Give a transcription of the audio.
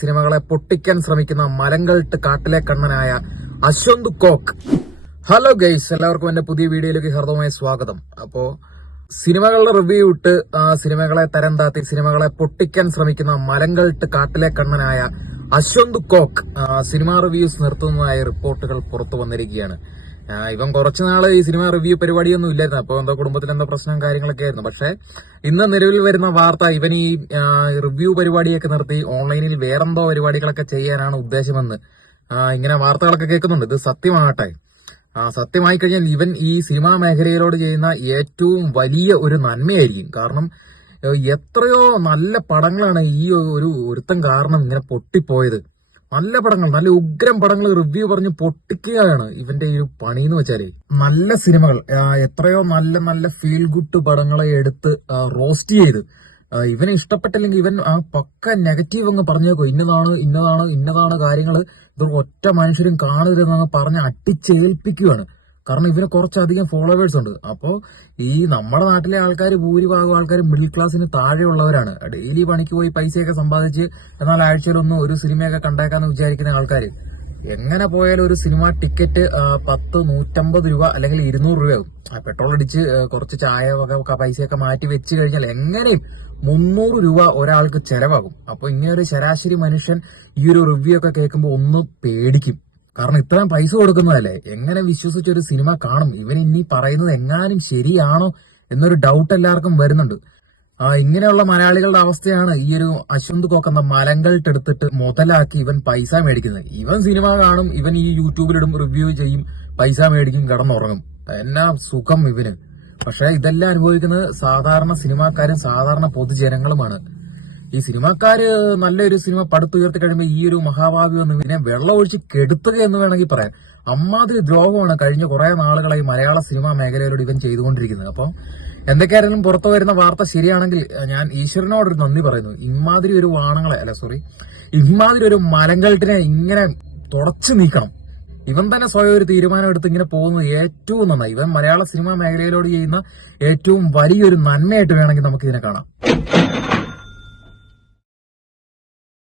സിനിമകളെ പൊട്ടിക്കാൻ ശ്രമിക്കുന്ന മലങ്കൾട്ട് കാട്ടിലെ കണ്ണനായ അശ്വന്ത് കോക്ക്. ഹലോ ഗൈസ്, എല്ലാവർക്കും എന്റെ പുതിയ വീഡിയോയിലേക്ക് ഹൃദയമായ സ്വാഗതം. അപ്പോ സിനിമകളുടെ റിവ്യൂ ഇട്ട് സിനിമകളെ തരം താത്തി സിനിമകളെ പൊട്ടിക്കാൻ ശ്രമിക്കുന്ന മലങ്കൾട്ട് കാട്ടിലെ കണ്ണനായ അശ്വന്ത് കോക്ക് സിനിമാ റിവ്യൂസ് നിർത്തുന്നതായ റിപ്പോർട്ടുകൾ പുറത്തു വന്നിരിക്കുകയാണ്. ഇവൻ കുറച്ചുനാള് ഈ സിനിമ റിവ്യൂ പരിപാടിയൊന്നും ഇല്ലായിരുന്നു. അപ്പൊ എന്തോ കുടുംബത്തിൽ എന്തോ പ്രശ്നം കാര്യങ്ങളൊക്കെ ആയിരുന്നു. പക്ഷെ ഇന്ന് നിലവിൽ വരുന്ന വാർത്ത, ഇവൻ ഈ റിവ്യൂ പരിപാടിയൊക്കെ നിർത്തി ഓൺലൈനിൽ വേറെന്തോ പരിപാടികളൊക്കെ ചെയ്യാനാണ് ഉദ്ദേശമെന്ന് ഇങ്ങനെ വാർത്തകളൊക്കെ കേൾക്കുന്നുണ്ട്. ഇത് സത്യമാകട്ടെ, സത്യമായി കഴിഞ്ഞാൽ ഇവൻ ഈ സിനിമാ മേഖലയിലോട് ചെയ്യുന്ന ഏറ്റവും വലിയ ഒരു നന്മയായിരിക്കും. കാരണം എത്രയോ നല്ല പടങ്ങളാണ് ഈ ഒരുത്തൻ കാരണം ഇങ്ങനെ പൊട്ടിപ്പോയത്. നല്ല പടങ്ങൾ, നല്ല ഉഗ്രം പടങ്ങൾ റിവ്യൂ പറഞ്ഞ് പൊട്ടിക്കുകയാണ് ഇവന്റെ ഈ ഒരു പണി എന്ന് വെച്ചാല്. നല്ല സിനിമകൾ, എത്രയോ നല്ല നല്ല ഫീൽ ഗുഡ് പടങ്ങളെ എടുത്ത് റോസ്റ്റ് ചെയ്ത് ഇവന് ഇഷ്ടപ്പെട്ടില്ലെങ്കിൽ ഇവൻ ആ പക്ക നെഗറ്റീവ് അങ്ങ് പറഞ്ഞേക്കോ, ഇന്നതാണ് കാര്യങ്ങൾ, ഇത് ഒറ്റ മനുഷ്യരും കാണരുതെന്നങ്ങ് പറഞ്ഞ് അട്ടിച്ചേൽപ്പിക്കുകയാണ്. കാരണം ഇവന് കുറച്ചധികം ഫോളോവേഴ്സ് ഉണ്ട്. അപ്പോ ഈ നമ്മുടെ നാട്ടിലെ ആൾക്കാർ, ഭൂരിഭാഗം ആൾക്കാർ മിഡിൽ ക്ലാസ്സിന് താഴെയുള്ളവരാണ്. ഡെയിലി പണിക്ക് പോയി പൈസയൊക്കെ സമ്പാദിച്ച് എന്നാൽ ആഴ്ചയിലൊന്നും ഒരു സിനിമയൊക്കെ കണ്ടേക്കാന്ന് വിചാരിക്കുന്ന ആൾക്കാർ എങ്ങനെ പോയാലും ഒരു സിനിമ ടിക്കറ്റ് 150 രൂപ അല്ലെങ്കിൽ 200 രൂപയാകും. പെട്രോൾ അടിച്ച് കുറച്ച് ചായ വക പൈസയൊക്കെ മാറ്റി വെച്ച് കഴിഞ്ഞാൽ എങ്ങനെയും 300 രൂപ ഒരാൾക്ക് ചെലവാകും. അപ്പൊ ഇങ്ങനെ ഒരു ശരാശരി മനുഷ്യൻ ഈ ഒരു റിവ്യൂ ഒക്കെ കേൾക്കുമ്പോൾ ഒന്ന് പേടിക്കും. കാരണം ഇത്രയും പൈസ കൊടുക്കുന്നതല്ലേ, എങ്ങനെ വിശ്വസിച്ചൊരു സിനിമ കാണും? ഇവൻ ഇനി പറയുന്നത് എങ്ങാനും ശരിയാണോ എന്നൊരു ഡൗട്ട് എല്ലാവർക്കും വരുന്നുണ്ട്. ഇങ്ങനെയുള്ള മലയാളികളുടെ അവസ്ഥയാണ് ഈ ഒരു അശ്വന്ത് കോക്ക് എന്ന മലങ്കൾട്ട് എടുത്തിട്ട് മുതലാക്കി ഇവൻ പൈസ മേടിക്കുന്നത്. ഇവൻ സിനിമ കാണും, ഇവൻ ഈ യൂട്യൂബിലിടും, റിവ്യൂ ചെയ്യും, പൈസ മേടിക്കും, കിടന്നുറങ്ങും. എന്നാ സുഖം ഇവന്. പക്ഷെ ഇതെല്ലാം അനുഭവിക്കുന്നത് സാധാരണ സിനിമാക്കാരും സാധാരണ പൊതുജനങ്ങളുമാണ്. ഈ സിനിമാക്കാര് നല്ലൊരു സിനിമ പടുത്തുയർത്തി കഴിയുമ്പോൾ ഈ ഒരു മഹാഭാവി വന്ന് ഇവനെ വെള്ളം ഒഴിച്ച് കെടുത്തുക എന്ന് വേണമെങ്കിൽ പറയാം. അമ്മാതിരി ദ്രോഹമാണ് കഴിഞ്ഞ കുറെ നാളുകളായി മലയാള സിനിമാ മേഖലയിലൂടെ ഇവൻ ചെയ്തുകൊണ്ടിരിക്കുന്നത്. അപ്പം എന്തൊക്കെയായാലും പുറത്തു വരുന്ന വാർത്ത ശരിയാണെങ്കിൽ ഞാൻ ഈശ്വരനോടൊരു നന്ദി പറയുന്നു. ഇമാതിരി ഒരു ഇമാതിരി ഒരു മലങ്കൾട്ടിനെ ഇങ്ങനെ തുടച്ചു നീക്കണം. ഇവൻ തന്നെ സ്വയം ഒരു തീരുമാനം എടുത്ത് ഇങ്ങനെ പോകുന്നത് ഏറ്റവും നന്നായി. ഇവൻ മലയാള സിനിമാ മേഖലയിലോട് ചെയ്യുന്ന ഏറ്റവും വലിയൊരു നന്മയായിട്ട് വേണമെങ്കിൽ നമുക്ക് ഇതിനെ കാണാം.